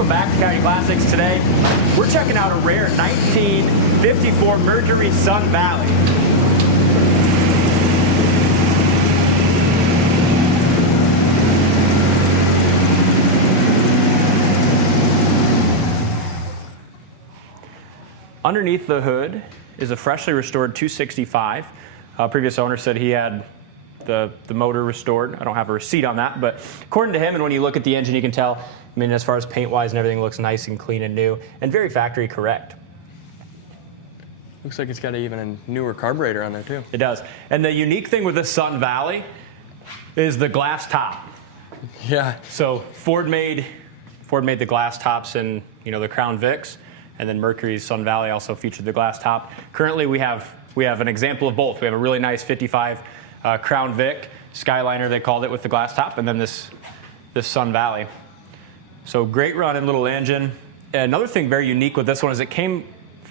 Welcome back to Coyote Classics. Today, we're checking out a rare 1954 Mercury Sun Valley. Underneath the hood is a freshly restored 265. Previous owner said he had the motor restored. I don't have a receipt on that, but according to him, and when you look at the engine, you can tell, I mean, as far as paint-wise and everything, looks nice and clean and new, and very factory correct. Looks like it's got even a newer carburetor on there too. It does. And the unique thing with this Sun Valley is the glass top. Yeah. So Ford made the glass tops in, you know, the Crown Vics, and then Mercury's Sun Valley also featured the glass top. Currently, we have an example of both. We have a really nice 55 Crown Vic Skyliner, they called it, with the glass top, and then this Sun Valley. So great running little engine. Another thing very unique with this one is it came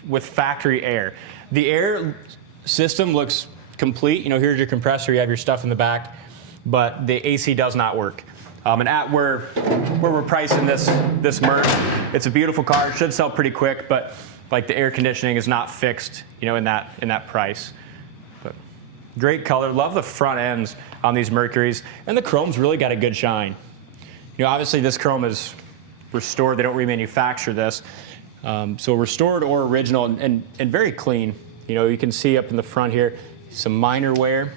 with factory air. The air system looks complete. You know, here's your compressor, you have your stuff in the back, but the AC does not work. And at where we're pricing this Merc, it's a beautiful car. It should sell pretty quick, but like the air conditioning is not fixed, you know, in that price. But great color. Love the front ends on these Mercuries, and the chrome's really got a good shine. You know, obviously this chrome is restored. They don't remanufacture this, so restored or original, and very clean. You know, you can see up in the front here some minor wear.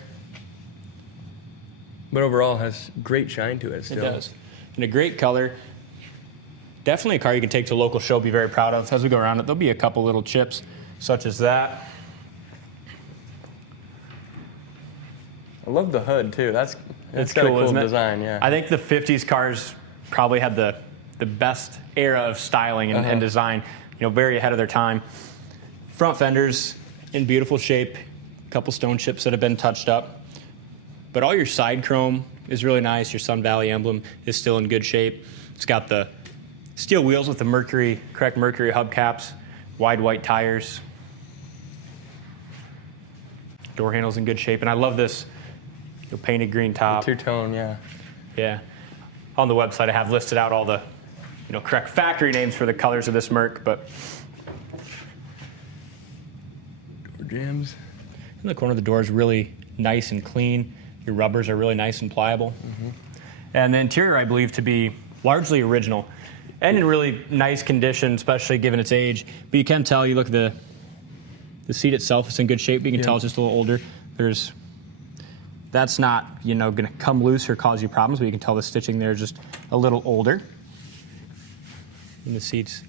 But overall, has great shine to it still. It does. And a great color. Definitely a car you can take to a local show, be very proud of. As we go around it, there'll be a couple little chips, such as that. I love the hood too. That's It's got cool, a cool isn't it? design, yeah. I think the 50s cars probably had the best era of styling and design. You know, very ahead of their time. Front fenders in beautiful shape. A couple stone chips that have been touched up. But all your side chrome is really nice. Your Sun Valley emblem is still in good shape. It's got the steel wheels with the correct Mercury hubcaps, wide white tires. Door handle's in good shape. And I love this painted green top. The two-tone, yeah. Yeah. On the website, I have listed out all the correct factory names for the colors of this Merc, but Door jambs. in the corner of the door is really nice and clean. Your rubbers are really nice and pliable. And the interior, I believe, to be largely original and in really nice condition, especially given its age. But you can tell, you look at the seat itself, it's in good shape, but you can tell it's just a little older. That's not, you know, gonna come loose or cause you problems, but you can tell the stitching there is just a little older. And the seats,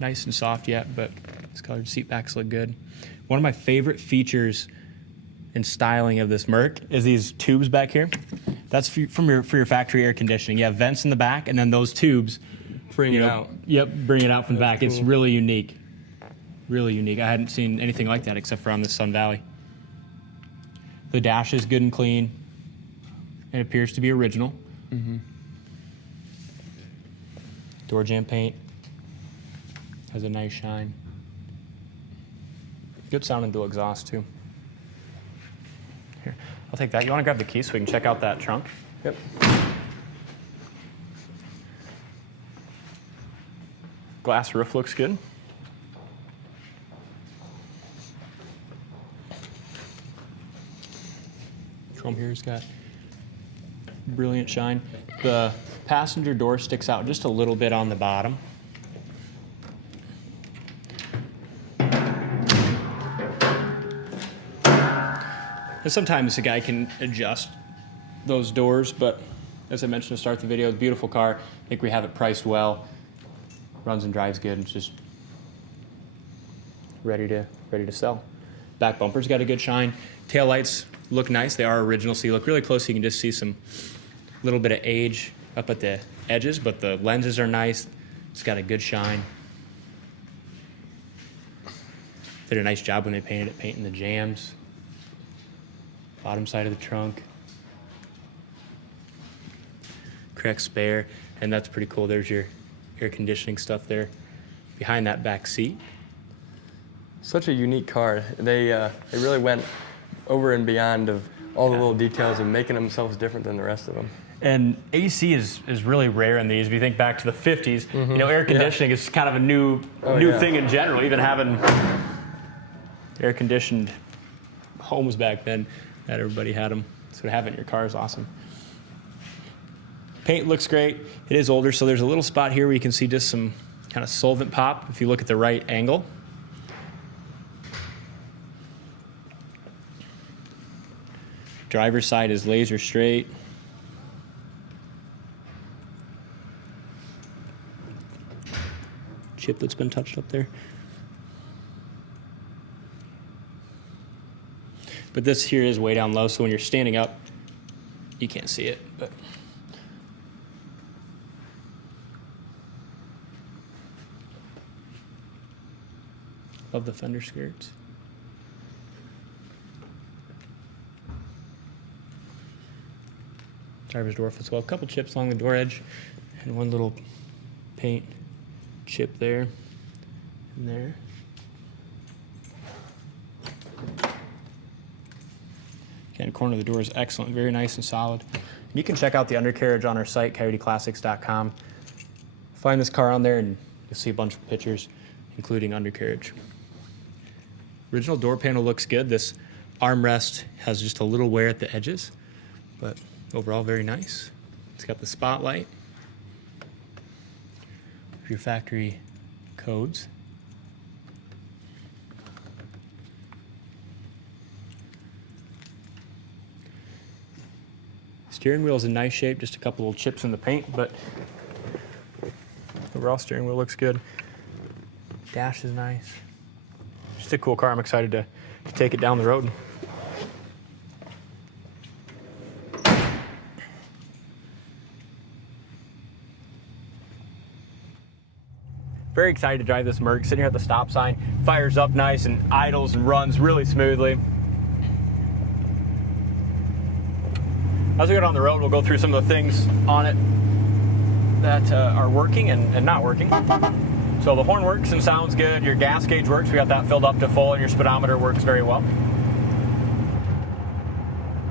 nice and soft yet, but this colored seat backs look good. One of my favorite features and styling of this Merc is these tubes back here. That's for your factory air conditioning. You have vents in the back, and then those tubes Bring it out. Yep, bring it out from the back. Cool. It's really unique. Really unique. I hadn't seen anything like that except for on this Sun Valley. The dash is good and clean. It appears to be original. Door jamb paint has a nice shine. Good sounding dual exhaust too. Here, I'll take that. You want to grab the key so we can check out that trunk? Yep. Glass roof looks good. Chrome here's got brilliant shine. The passenger door sticks out just a little bit on the bottom. And sometimes a guy can adjust those doors, but as I mentioned to start the video, it's a beautiful car. I think we have it priced well. Runs and drives good. It's just ready to sell. Back bumper's got a good shine. Tail lights look nice. They are original, so you look really close, you can just see some little bit of age up at the edges, but the lenses are nice. It's got a good shine. Did a nice job when they painted it, painting the jambs. Bottom side of the trunk. Correct spare, and that's pretty cool. There's your air conditioning stuff there behind that back seat. Such a unique car. They really went over and beyond of all the little details and making themselves different than the rest of them. And AC is really rare in these. If you think back to the 50s, you know, air conditioning is kind of a new thing in general. Even having air-conditioned homes back then, that everybody had them. So to have it in your car is awesome. Paint looks great. It is older, so there's a little spot here where you can see just some kind of solvent pop if you look at the right angle. Driver's side is laser straight. Chip that's been touched up there. But this here is way down low, so when you're standing up, you can't see it. But love the fender skirts. Driver's door as well. A couple chips along the door edge, and one little paint chip there and there. Again, corner of the door is excellent, very nice and solid. You can check out the undercarriage on our site, coyoteclassics.com. Find this car on there and you'll see a bunch of pictures, including undercarriage. Original door panel looks good. This armrest has just a little wear at the edges, but overall very nice. It's got the spotlight, your factory codes. Steering wheel is in nice shape, just a couple little chips in the paint, but overall steering wheel looks good. Dash is nice. Just a cool car. I'm excited to take it down the road. Very excited to drive this Merc. Sitting here at the stop sign, fires up nice and idles and runs really smoothly. As we go down the road, we'll go through some of the things on it that are working and not working. So the horn works and sounds good. Your gas gauge works. We got that filled up to full, and your speedometer works very well.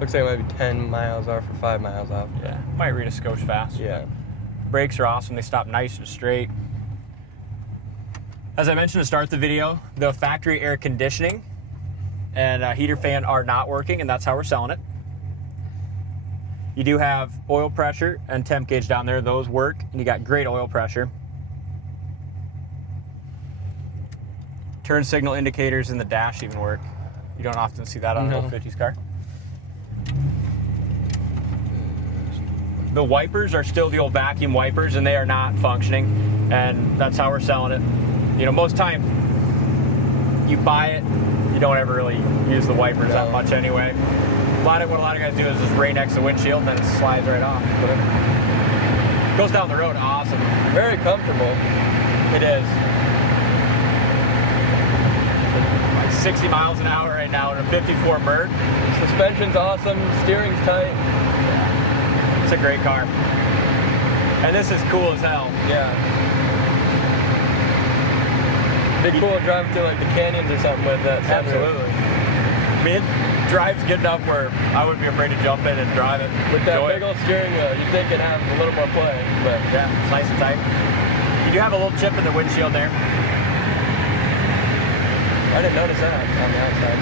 Looks like it might be 10 miles off or 5 miles off. Yeah, might read a skosh fast. Yeah. Brakes are awesome. They stop nice and straight. As I mentioned to start the video, the factory air conditioning and heater fan are not working, and that's how we're selling it. You do have oil pressure and temp gauge down there. Those work, and you got great oil pressure. Turn signal indicators in the dash even work. You don't often see that on an old 50s car. The wipers are still the old vacuum wipers, and they are not functioning, and that's how we're selling it. You know, most time you buy it, you don't ever really use the wipers that much anyway. What a lot of guys do is just right next to the windshield and then it slides right off. But it goes down the road awesome. Very comfortable. It is. Like 60 miles an hour right now in a 54 Merc. Suspension's awesome, steering's tight. Yeah. It's a great car. And this is cool as hell. Yeah. Be cool to drive through like the canyons or something with that. Absolutely. I mean, it drives good enough where I wouldn't be afraid to jump in and drive it. With that big old steering wheel, you'd think it'd have a little more play. But yeah, it's nice and tight. You do have a little chip in the windshield there. I didn't notice that on the outside.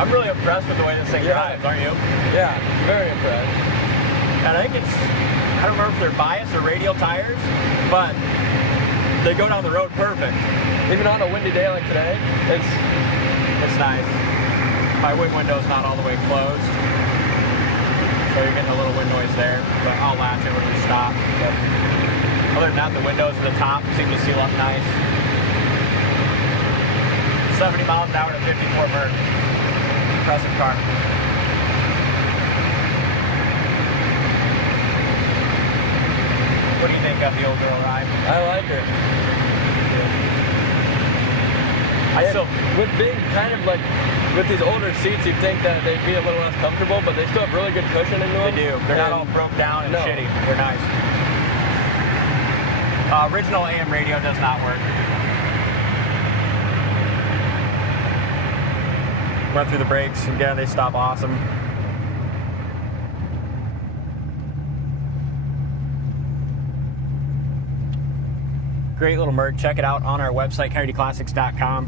I'm really impressed with the way this thing drives, aren't you? Yeah, very impressed. And I think it's, I don't remember if they're bias or radial tires, but they go down the road perfect. Even on a windy day like today, it's nice. My wing window's not all the way closed, so you're getting a little wind noise there, but I'll latch it when we stop. But other than that, the windows at the top seem to seal up nice. 70 miles an hour to 54 Merc. Impressive car. What do you think of the old girl ride? I like her. With being kind of like, with these older seats, you'd think that they'd be a little less comfortable, but they still have really good cushion in them. They do. They're not all broke down and shitty. They're nice. Original AM radio does not work. Run through the brakes. Again, they stop awesome. Great little Merc. Check it out on our website, coyoteclassics.com.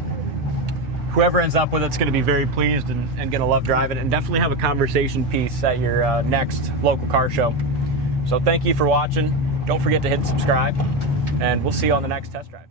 Whoever ends up with it's going to be very pleased and going to love driving it, and definitely have a conversation piece at your next local car show. So thank you for watching. Don't forget to hit subscribe, and we'll see you on the next test drive.